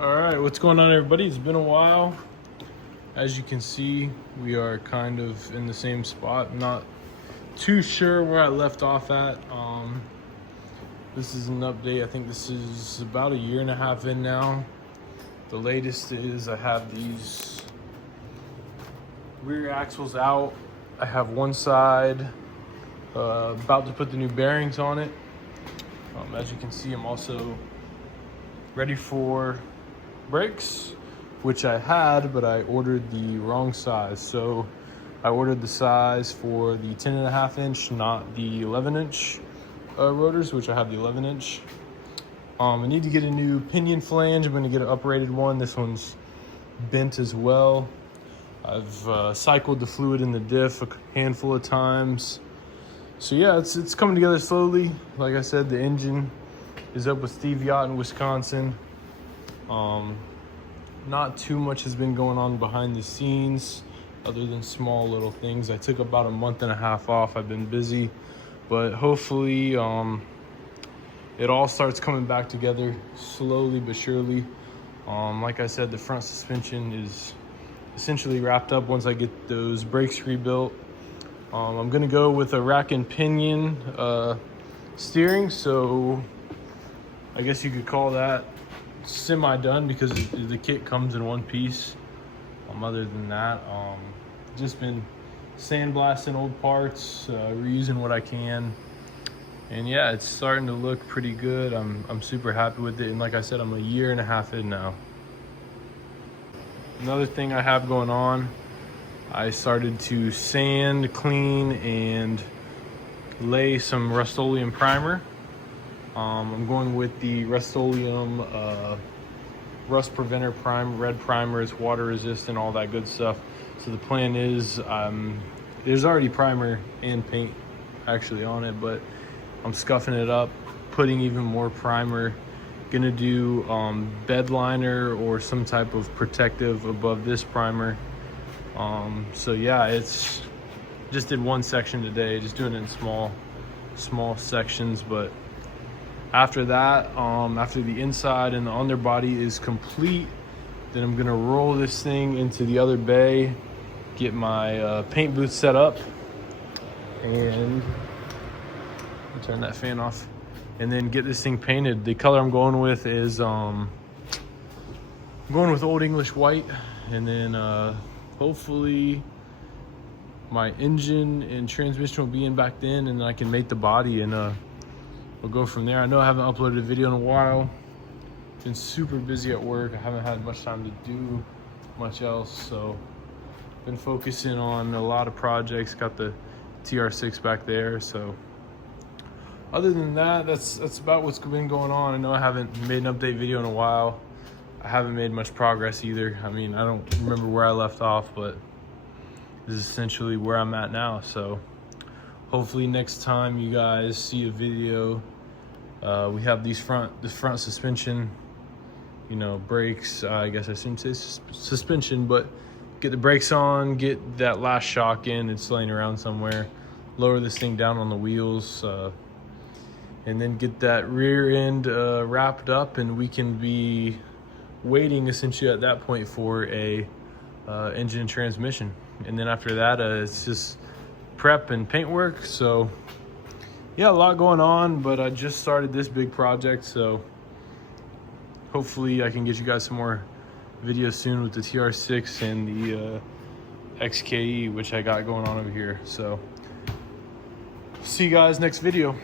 All right, what's going on, everybody? It's been a while. As you can see, we are kind of in the same spot. Not too sure where I left off at. This is an update. I think this is about 1.5 years in now. The latest is I have these rear axles out. I have one side about to put the new bearings on it. As you can see, I'm also ready for brakes, which I had, but I ordered the wrong size. So I ordered the size for the 10.5 inch, not the 11-inch rotors, which I have the 11-inch. I need to get a new pinion flange. I'm going to get an uprated one. This one's bent as well. I've cycled the fluid in the diff a handful of times. So yeah, it's coming together slowly. Like I said, the engine is up with Steve Yacht in Wisconsin. Not too much has been going on behind the scenes other than small little things. I took about 1.5 months off. I've been busy, but hopefully it all starts coming back together slowly but surely. Like I said, the front suspension is essentially wrapped up once I get those brakes rebuilt. I'm gonna go with a rack and pinion steering, so I guess you could call that semi-done because the kit comes in one piece. Other than that, just been sandblasting old parts, reusing what I can, and yeah, it's starting to look pretty good. I'm super happy with it, and like I said, I'm 1.5 years in now. Another thing I have going on, I started to sand, clean, and lay some Rust-Oleum primer. I'm going with the Rust-Oleum Rust Preventer red primer. It's water resistant, all that good stuff. So the plan is, there's already primer and paint actually on it, but I'm scuffing it up, putting even more primer. Gonna do bed liner or some type of protective above this primer. So yeah, it's just did one section today, just doing it in small sections, but after that, after the inside and the underbody is complete, then I'm gonna roll this thing into the other bay, get my paint booth set up, and turn that fan off, and then get this thing painted. The color I'm going with is I'm going with Old English white, and then hopefully my engine and transmission will be in back then, and then I can make the body, and we'll go from there. I know I haven't uploaded a video in a while. Been super busy at work. I haven't had much time to do much else, so been focusing on a lot of projects. Got the TR6 back there, so other than that, that's about what's been going on. I know I haven't made an update video in a while. I haven't made much progress either. I mean, I don't remember where I left off, but this is essentially where I'm at now. So hopefully next time you guys see a video, we have the front suspension, brakes. I guess I shouldn't say suspension, but get the brakes on, get that last shock in. It's laying around somewhere. Lower this thing down on the wheels, and then get that rear end wrapped up, and we can be waiting essentially at that point for a engine and transmission. And then after that, it's just prep and paint work. So yeah, a lot going on, but I just started this big project, so hopefully I can get you guys some more videos soon with the TR6 and the XKE, which I got going on over here. So see you guys next video.